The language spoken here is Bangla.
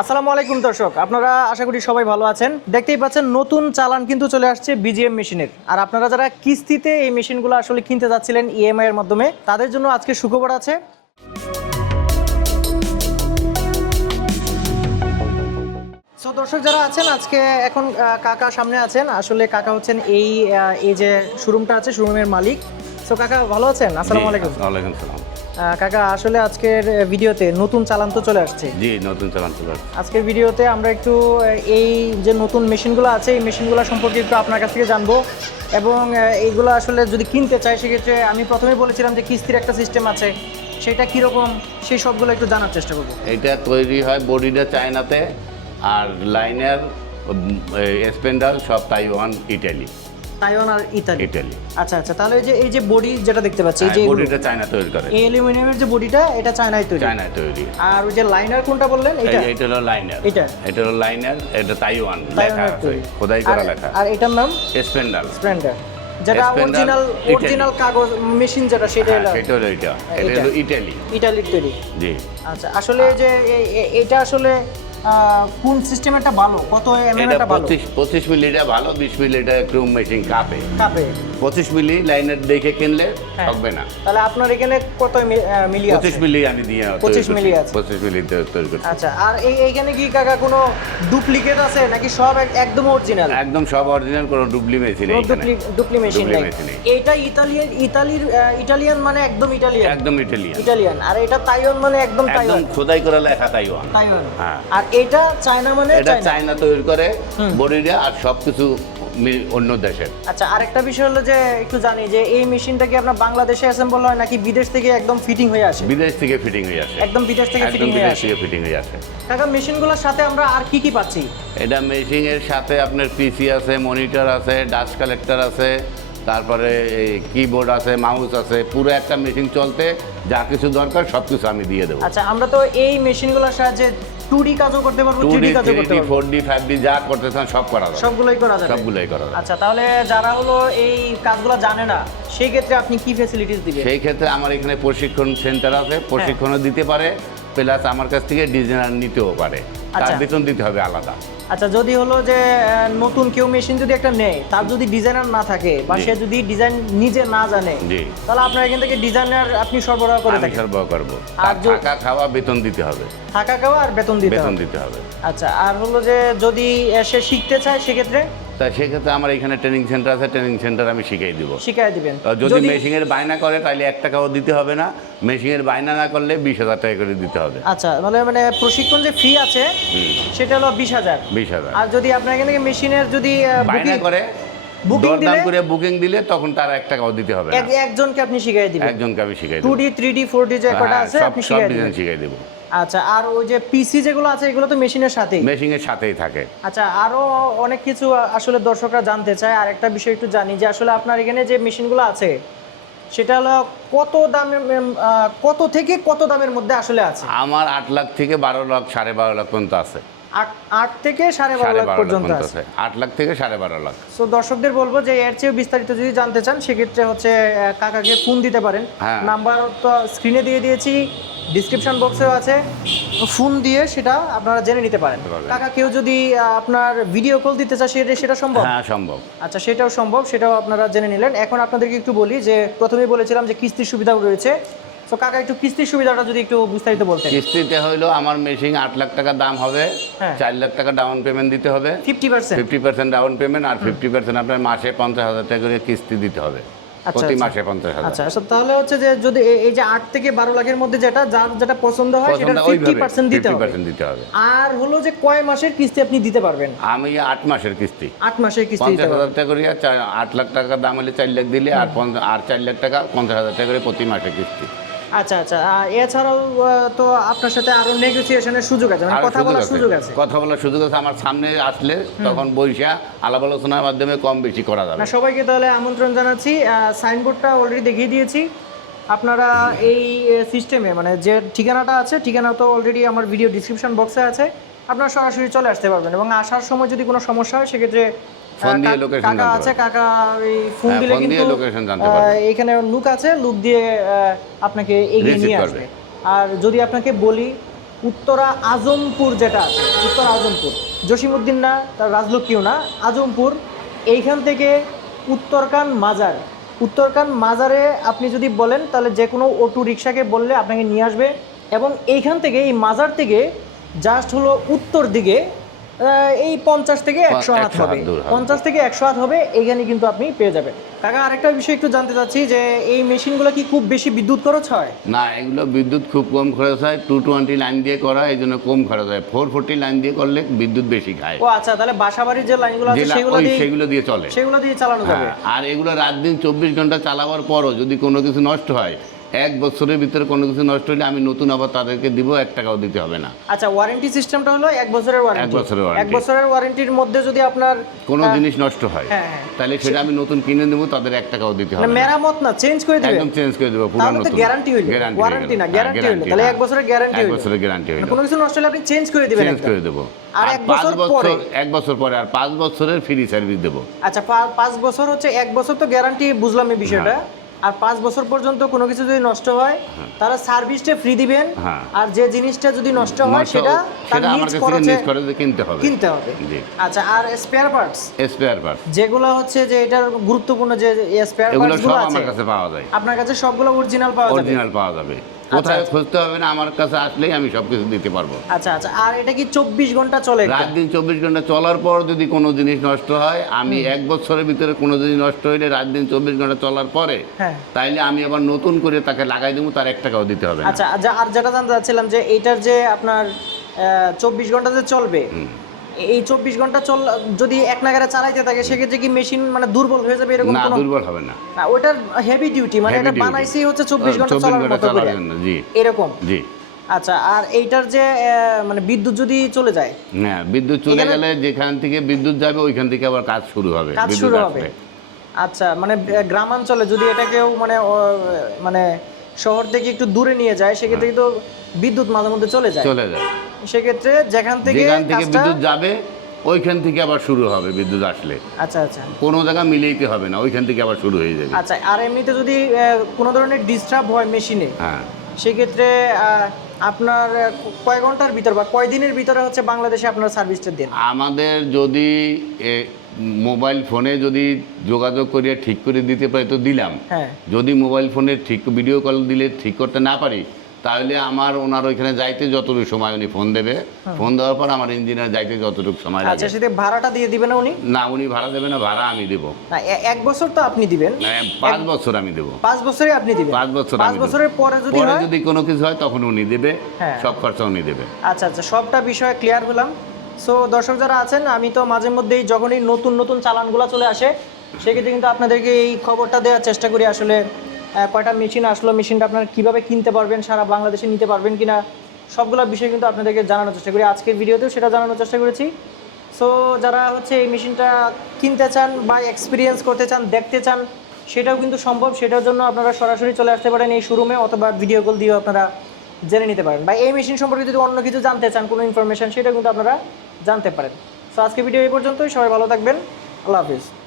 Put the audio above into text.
আসসালামু আলাইকুম দর্শক আপনারা আশা করি সবাই ভালো আছেন। দেখতেই পাচ্ছেন নতুন চালান কিন্তু চলে আসছে বিজিএম মেশিনের। আর আপনারা যারা কিস্তিতে এই মেশিনগুলো আসলে কিনতে যাচ্ছিলেন ইএমআই এর মাধ্যমে তাদের জন্য আজকে সুখবর আছে। সো দর্শক যারা আছেন আজকে এখন কাকা সামনে আছেন। আসলে কাকা হচ্ছেন এই এই যে শোরুমটা আছে শোরুমের মালিক। সো কাকা ভালো আছেন? আসসালামু আলাইকুম। ওয়ালাইকুম সালাম। আহ, কাকা আসলে আজকের ভিডিওতে নতুন চালান তো চলে আসছে। জি নতুন চালান চলে আসছে। আজকের ভিডিওতে আমরা একটু এই যে নতুন মেশিনগুলো আছে এই মেশিনগুলো সম্পর্কে একটু আপনার কাছ থেকে জানব। এবং এইগুলো আসলে যদি কিনতে চাই সেক্ষেত্রে আমি প্রথমেই বলেছিলাম যে কিস্তির একটা সিস্টেম আছে। সেটা কীরকম সেই সবগুলো একটু জানার চেষ্টা করব। এটা তৈরি হয় বডিটা চায়নাতে আর লাইনার স্পেন্ডাল সব তাইওয়ান ইটালি। তাইওয়ান আর ইতালি। ইটালি আচ্ছা আচ্ছা তাহলে এই যে এই যে বডি যেটা দেখতে পাচ্ছি এই যে বডিটা চায়না তৈরি করে। এই অ্যালুমিনিয়ামের যে বডিটা এটা চায়নায় তৈরি। চায়নায় তৈরি। আর ওই যে লাইনার কোনটা বললেন? এটা এটা হলো লাইনার এটা? এটা হলো লাইনার এটা তাইওয়ান লেখা আছে। খোদাই করা লেখা। আর এটার নাম? স্পেন্ডাল স্প্লেন্ডার যেটা অরিজিনাল অরিজিনাল কাগজ মেশিন যেটা সেটা হ্যাঁ হলো সেটা হলো এটা। এটা। হলো ইটালি ইটালির তৈরি। জি। আচ্ছা আসলে যে এটা আসলে কোন সিস্টেম একটা ভালো? কত এমএম এটা ভালো? পঁচিশ পঁচিশ মিলিটা ভালো বিশ মিলিটা ক্রুম মেশিন কাপে। কাপে। পঁচিশ মিলি লাইনের দেখে কিনলে হ্যাঁ। হবে না। তাহলে আপনার এখানে কত মিলি আছে? পঁচিশ মিলি আমি দিয়ে 25 মিলি আছে। পঁচিশ মিলি তৈরি করছি। আচ্ছা আর এই এইখানে কি কাকা কোনো ডুপ্লিকেট আছে নাকি সব একদম অরিজিনাল একদম সব অরিজিনাল কোনো ডুবলি মেশিন এইখানে ডুপ্লি মেশিন ডুপ্লি নাই। মেশিন নেই। এটা ইতালিয়ান ইতালির ইটালিয়ান মানে একদম ইটালিয়ান। একদম ইটালিয়ান। ইটালিয়ান। আর এটা তাইওয়ান মানে একদম একদম তাইওয়ান। খোদাই করা লেখা তাইওয়ান। তাইওয়ান। হ্যাঁ। আর এটা চায়না মানে এটা চায়না। তৈরি করে। বডিটা আর সব কিছু অন্য দেশের। আচ্ছা আরেকটা বিষয় হলো যে একটু জানি যে এই মেশিনটা কি আপনার বাংলাদেশে অ্যাসেম্বল হয় নাকি বিদেশ থেকে একদম ফিটিং হয়ে আসে? বিদেশ থেকে ফিটিং হয়ে আসে। একদম বিদেশ থেকে ফিটিং হয়ে আসে। ফিটিং হয়ে আসে। কাকা মেশিনগুলোর সাথে আমরা আর কি কি পাচ্ছি? এটা মেশিং এর সাথে আপনার পিসি আছে মনিটর আছে ডাস্ট কালেক্টর আছে তারপরে কিবোর্ড আছে মাউস আছে পুরো একটা মেশিন চলতে যা কিছু দরকার সব কিছু আমি দিয়ে দেবো। আচ্ছা আমরা তো এই মেশিনগুলোর সাহায্যে টু কাজও করতে পারব টু থ্রি ডি ডি কাজও করতে পারব। ফোর ডি ফাইভ ডি যা করতে চান সব করা যাবে। সবগুলোই করা যাবে। সবগুলোই করা যাবে। আচ্ছা তাহলে যারা হলো এই কাজগুলো জানে না সেই ক্ষেত্রে আপনি কি ফ্যাসিলিটিস দিবেন? সেই ক্ষেত্রে আমার এখানে প্রশিক্ষণ সেন্টার আছে প্রশিক্ষণও দিতে পারে। প্লাস আমার কাছ থেকে ডিজাইনার নিতেও পারে। তার আচ্ছা। বেতন দিতে হবে আলাদা। আচ্ছা যদি হলো যে নতুন কেউ মেশিন যদি একটা নেয় তার যদি ডিজাইনার না থাকে বা সে যদি ডিজাইন নিজে না জানে তাহলে আপনার এখান থেকে ডিজাইনার আপনি সরবরাহ করে থাকেন। সরবরাহ করব। আর থাকা খাওয়া বেতন দিতে হবে। থাকা খাওয়া আর বেতন দিতে বেতন হবে। দিতে হবে। আচ্ছা আর হলো যে যদি সে শিখতে চায় সেক্ষেত্রে? তা সেক্ষেত্রে আমার এখানে ট্রেনিং সেন্টার আছে ট্রেনিং সেন্টার আমি শিখিয়ে দিব। শিখাই দিবেন। যদি মেশিনের বায়না করে তাহলে এক টাকাও দিতে হবে না। মেশিনের বায়না না করলে বিশ হাজার টাকা করে দিতে হবে। আচ্ছা মানে মানে প্রশিক্ষণ যে ফি আছে সেটা হলো বিশ হাজার। বিশ হাজার। আর যদি আপনার এখান মেশিনের যদি বায়না করে দরদাম দিলে- করে বুকিং দিলে তখন তার এক টাকাও দিতে হবে একজনকে আপনি শিখাই দিবেন। একজনকে আমি দেবো। D three D four D যে কটা হ্যাঁ, আছে আপনি ডিজাইন দিবেন। শিখাই দেবো। আচ্ছা আর ওই যে পিসি যেগুলো আছে এগুলো তো মেশিনের সাথেই? মেশিনের সাথেই থাকে। আচ্ছা আরও অনেক কিছু আসলে দর্শকরা জানতে চায়। আর একটা বিষয় একটু জানি যে আসলে আপনার এখানে যে মেশিনগুলো আছে সেটা হলো কত দামের কত থেকে কত দামের মধ্যে আসলে আছে? আমার আট লাখ থেকে বারো লাখ সাড়ে বারো লাখ পর্যন্ত আছে। আট থেকে সাড়ে বারো লাখ পর্যন্ত আছে। আট লাখ থেকে সাড়ে বারো লাখ। সো দর্শকদের বলব যে এর চেয়ে বিস্তারিত যদি জানতে চান সেক্ষেত্রে হচ্ছে কাকাকে ফোন দিতে পারেন। হ্যাঁ। নাম্বার তো স্ক্রিনে দিয়ে দিয়েছি ডিসক্রিপশন বক্সেও আছে। ফোন দিয়ে সেটা আপনারা জেনে নিতে পারেন। কাকা কেউ যদি আপনার ভিডিও কল দিতে চায় সেটা সেটা সম্ভব? হ্যাঁ সম্ভব। আচ্ছা সেটাও সম্ভব সেটাও আপনারা জেনে নিলেন। এখন আপনাদেরকে একটু বলি যে প্রথমেই বলেছিলাম যে কিস্তির সুবিধাও রয়েছে। তো কাকা একটু কিস্তির সুবিধাটা যদি একটু বিস্তারিত বলতেন। কিস্তিতে হইল আমার মেশিন আট লাখ টাকা দাম হবে হ্যাঁ। চার লাখ টাকা ডাউন পেমেন্ট দিতে হবে। Fifty percent. Fifty percent down payment আর ফিফটি পার্সেন্ট আপনার মাসে পঞ্চাশ হাজার টাকা করে কিস্তি দিতে হবে। আচ্ছা, প্রতি আচ্ছা। মাসে পঞ্চাশ হাজার। আচ্ছা আচ্ছা তাহলে হচ্ছে যে যদি এই যে আট থেকে বারো লাখের মধ্যে যেটা যার যেটা পছন্দ হয় সেটা ফিফটি পার্সেন্ট দিতে হবে। পার্সেন্ট দিতে হবে। আর হলো যে কয় মাসের কিস্তি আপনি দিতে পারবেন? আমি আট মাসের কিস্তি। আট মাসের কিস্তি পঞ্চাশ হাজার টাকা করে আট লাখ টাকা দাম হলে চার লাখ দিলে আর আর চার লাখ টাকা পঞ্চাশ হাজার টাকা করে প্রতি মাসে কিস্তি। আচ্ছা আচ্ছা। এছাড়াও তো আপনার সাথে আরও নেগোসিয়েশনের সুযোগ আছে মানে কথা বলার সুযোগ আছে। কথা বলার সুযোগ আছে আমার সামনে আসলে তখন বৈশা আলাপ আলোচনার মাধ্যমে কম বেশি করা যাবে। সবাইকে তাহলে আমন্ত্রণ জানাচ্ছি। সাইনবোর্ডটা অলরেডি দেখিয়ে দিয়েছি। আপনারা এই সিস্টেমে মানে যে ঠিকানাটা আছে ঠিকানা তো অলরেডি আমার ভিডিও ডিসক্রিপশন বক্সে আছে। আপনারা সরাসরি চলে আসতে পারবেন এবং আসার সময় যদি কোনো সমস্যা হয় সেক্ষেত্রে ফোন দিয়ে কা- কাকা আছে কাকা এই ফোন হ্যাঁ, দিলে কিন্তু জানতে এখানে লুক আছে লুক দিয়ে আপনাকে এগিয়ে নিয়ে আসবে। আর যদি আপনাকে বলি উত্তরা আজমপুর যেটা আছে উত্তরা আজমপুর জসিমুদ্দিন না তার রাজলক্ষ্মীও না আজমপুর এইখান থেকে উত্তরকান মাজার। উত্তরকান মাজারে আপনি যদি বলেন তাহলে যে কোনো অটো রিক্সাকে বললে আপনাকে নিয়ে আসবে। এবং এইখান থেকে এই মাজার থেকে জাস্ট হলো উত্তর দিকে এই পঞ্চাশ থেকে একশো হাত হবে। পঞ্চাশ থেকে একশো হাত হবে এইখানে কিন্তু আপনি পেয়ে যাবেন। কাকা আরেকটা বিষয় একটু জানতে চাচ্ছি যে এই মেশিনগুলো কি খুব বেশি বিদ্যুৎ খরচ হয়? না এগুলো বিদ্যুৎ খুব কম খরচ হয়। টু টোয়েন্টি লাইন দিয়ে করা এই জন্য কম খরচ হয়। ফোর ফোরটি লাইন দিয়ে করলে বিদ্যুৎ বেশি খায়। ও আচ্ছা তাহলে বাসাবাড়ির যে লাইনগুলো আছে সেগুলো দিয়ে সেগুলো দিয়ে চলে। সেগুলো দিয়ে চালানো যাবে। হ্যাঁ, আর এগুলো রাত দিন চব্বিশ ঘণ্টা চালাবার পরও যদি কোনো কিছু নষ্ট হয় এক বছরের ভিতরে কোনো কিছু নষ্ট হলে আমি নতুন আবার তাদেরকে দিব এক টাকাও দিতে হবে না। আচ্ছা ওয়ারেন্টি সিস্টেমটা হলো এক বছরের ওয়ারেন্টি এক বছরের warranty। এক বছরের ওয়ারেন্টির মধ্যে যদি আপনার কোনো জিনিস নষ্ট হয় হ্যাঁ, হ্যাঁ। তাহলে সেটা আমি নতুন কিনে দেবো তাদের এক টাকাও দিতে হবে মানে না। মেরামত না চেঞ্জ করে দিবেন একদম চেঞ্জ করে দেবো পুরো তাহলে নতুন। গ্যারান্টি হইল। ওয়ারেন্টি না হ্যাঁ, গ্যারান্টি হইল। তাহলে হ্যাঁ। এক বছরের গ্যারান্টি এক বছরের গ্যারান্টি হইল মানে কোনো কিছু নষ্ট হলে আপনি চেঞ্জ করে দিবেন চেঞ্জ করে দেবো। আর এক বছর পরে? এক বছর পরে আর পাঁচ বছরের ফ্রি সার্ভিস দেবো। আচ্ছা পাঁচ বছর হচ্ছে এক বছর তো গ্যারান্টি বুঝলাম এই বিষয়টা। আর পাঁচ বছর পর্যন্ত কোনো কিছু যদি নষ্ট হয় তারা সার্ভিসটা ফ্রি দিবেন। হ্যাঁ। আর যে জিনিসটা যদি নষ্ট হয় সেটা সেটা আমার নিজ কাছে খরচে নিজ খরচে কিনতে হবে। কিনতে হবে। আচ্ছা আর স্পেয়ার পার্টস স্পেয়ার পার্টস যেগুলো হচ্ছে যে এটার গুরুত্বপূর্ণ যে স্পেয়ার পার্টসগুলো আমার আছে কাছে পাওয়া যায়। আপনার কাছে সবগুলো অরিজিনাল পাওয়া যাবে? অরিজিনাল পাওয়া যাবে। কোথায় আচ্ছা। খুঁজতে হবে না আমার কাছে আসলেই আমি সব কিছু দিতে পারব। আচ্ছা আচ্ছা। আর এটা কি চব্বিশ ঘণ্টা চলে রাত দিন চব্বিশ ঘণ্টা চলার পর যদি কোনো জিনিস নষ্ট হয় আমি এক বছরের ভিতরে কোনো জিনিস নষ্ট হইলে রাত দিন চব্বিশ ঘণ্টা চলার পরে হ্যাঁ। তাইলে আমি আবার নতুন করে তাকে লাগাই দেবো তার এক টাকাও দিতে হবে আচ্ছা আর যা- আর যেটা জানতে চাচ্ছিলাম যে এইটার যে আপনার চব্বিশ ঘণ্টা যে চলবে এই চব্বিশ ঘণ্টা চল যদি এক নাগারে চালাইতে থাকে সেক্ষেত্রে কি মেশিন মানে দুর্বল হয়ে যাবে এরকম না দুর্বল হবে না। ওটার হেভি ডিউটি মানে এটা duty। বানাইছি হচ্ছে চব্বিশ ঘণ্টা চলার মতো করে। এরকম? জি। আচ্ছা আর এইটার যে মানে বিদ্যুৎ যদি চলে যায়? হ্যাঁ বিদ্যুৎ চলে গেলে যেখান থেকে বিদ্যুৎ যাবে ওইখান থেকে আবার কাজ শুরু হবে কাজ শুরু হবে। আচ্ছা মানে গ্রামাঞ্চলে যদি এটা কেউ মানে মানে শহর থেকে একটু দূরে নিয়ে যায় সেক্ষেত্রে কিন্তু বিদ্যুৎ মাঝে মধ্যে চলে যায়। চলে যায়। সেক্ষেত্রে যেখান থেকে যেখান থেকে বিদ্যুৎ যাবে ওইখান থেকে আবার শুরু হবে বিদ্যুৎ আসলে। আচ্ছা আচ্ছা। কোনো জায়গা মিলেইতে হবে না ওইখান থেকে আবার শুরু হয়ে যাবে। আচ্ছা আর এমনিতে যদি কোনো ধরনের ডিস্টার্ব হয় মেশিনে হ্যাঁ। সেক্ষেত্রে আপনার কয় ঘণ্টার ভিতর বা কয় দিনের ভিতরে হচ্ছে বাংলাদেশে আপনার সার্ভিসটা দেন? আমাদের যদি মোবাইল ফোনে যদি যোগাযোগ করিয়ে ঠিক করে দিতে পারি তো দিলাম। হ্যাঁ। যদি মোবাইল ফোনে ঠিক ভিডিও কল দিলে ঠিক করতে না পারি তাহলে আমার ওনার ওইখানে যাইতে যতটুকু সময় উনি ফোন দেবে। ফোন দেওয়ার পর আমার ইঞ্জিনিয়ার যাইতে যতটুকু সময় আচ্ছা সেটা ভাড়াটা দিয়ে দিবেন না উনি? না উনি ভাড়া দেবে না ভাড়া আমি দেবো। না এক বছর তো আপনি দিবেন। না, পাঁচ বছর আমি দেবো। পাঁচ বছরে আপনি দিবেন। পাঁচ বছর পাঁচ বছরের পরে যদি পরে যদি কোনো কিছু হয় তখন উনি দেবে। হ্যাঁ। সব খরচা উনি দেবে। আচ্ছা আচ্ছা সবটা বিষয়ে ক্লিয়ার হলাম। সো দর্শক যারা আছেন আমি তো মাঝে মধ্যেই যখনই নতুন নতুন চালানগুলো চলে আসে সেক্ষেত্রে কিন্তু আপনাদেরকে এই খবরটা দেওয়ার চেষ্টা করি। আসলে কয়টা মেশিন আসলো মেশিনটা আপনারা কীভাবে কিনতে পারবেন, সারা বাংলাদেশে নিতে পারবেন কি না সবগুলো বিষয় কিন্তু আপনাদেরকে জানানোর চেষ্টা করি। আজকের ভিডিওতেও সেটা জানানোর চেষ্টা করেছি। সো যারা হচ্ছে এই মেশিনটা কিনতে চান বা এক্সপিরিয়েন্স করতে চান, দেখতে চান, সেটাও কিন্তু সম্ভব। সেটার জন্য আপনারা সরাসরি চলে আসতে পারেন এই শোরুমে অথবা ভিডিও কল দিয়েও আপনারা জেনে নিতে পারেন। বা এই মেশিন সম্পর্কে যদি অন্য কিছু জানতে চান, কোনো ইনফরমেশন সেটা কিন্তু আপনারা জানতে পারেন। সো আজকে ভিডিও এই পর্যন্তই। সবাই ভালো থাকবেন। আল্লাহ হাফিজ।